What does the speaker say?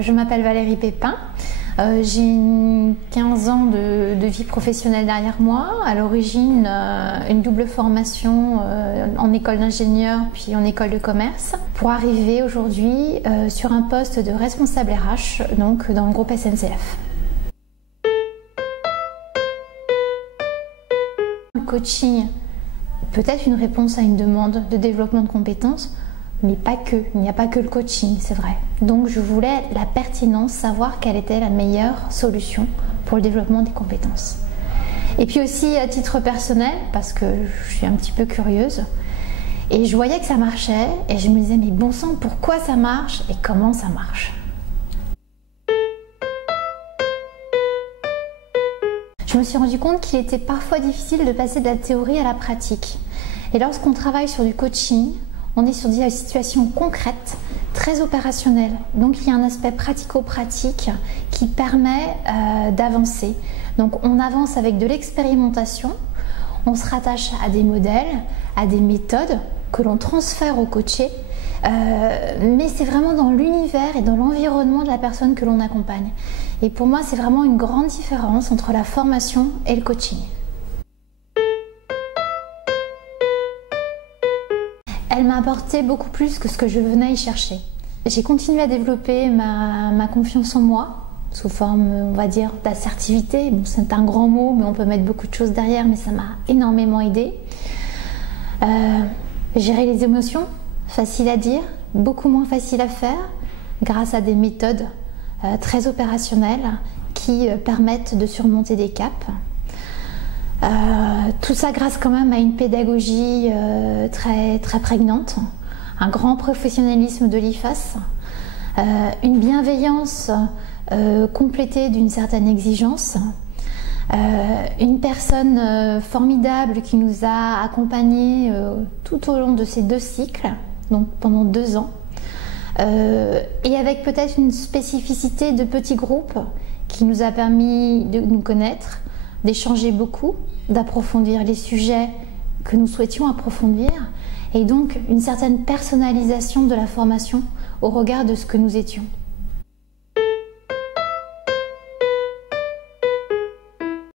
Je m'appelle Valérie Pépin, j'ai 15 ans de vie professionnelle derrière moi. À l'origine, une double formation en école d'ingénieur puis en école de commerce pour arriver aujourd'hui sur un poste de responsable RH donc dans le groupe SNCF. Le coaching peut être une réponse à une demande de développement de compétences, mais pas que. Il n'y a pas que le coaching, c'est vrai. Donc je voulais la pertinence, savoir quelle était la meilleure solution pour le développement des compétences. Et puis aussi à titre personnel, parce que je suis un petit peu curieuse, et je voyais que ça marchait, et je me disais, mais bon sang, pourquoi ça marche et comment ça marche? Je me suis rendu compte qu'il était parfois difficile de passer de la théorie à la pratique. Et lorsqu'on travaille sur du coaching, on est sur des situations concrètes, très opérationnelles. Donc il y a un aspect pratico-pratique qui permet d'avancer. Donc on avance avec de l'expérimentation, on se rattache à des modèles, à des méthodes que l'on transfère au coaché, mais c'est vraiment dans l'univers et dans l'environnement de la personne que l'on accompagne. Et pour moi, c'est vraiment une grande différence entre la formation et le coaching. Elle m'a apporté beaucoup plus que ce que je venais y chercher. J'ai continué à développer ma confiance en moi, sous forme, on va dire, d'assertivité. Bon, c'est un grand mot, mais on peut mettre beaucoup de choses derrière, mais ça m'a énormément aidé. Gérer les émotions, facile à dire, beaucoup moins facile à faire, grâce à des méthodes très opérationnelles qui permettent de surmonter des caps. Tout ça grâce quand même à une pédagogie très prégnante, un grand professionnalisme de l'IFAS, une bienveillance complétée d'une certaine exigence, une personne formidable qui nous a accompagnés tout au long de ces 2 cycles, donc pendant 2 ans, et avec peut-être une spécificité de petits groupes qui nous a permis de nous connaître, d'échanger beaucoup, d'approfondir les sujets que nous souhaitions approfondir, et donc une certaine personnalisation de la formation au regard de ce que nous étions.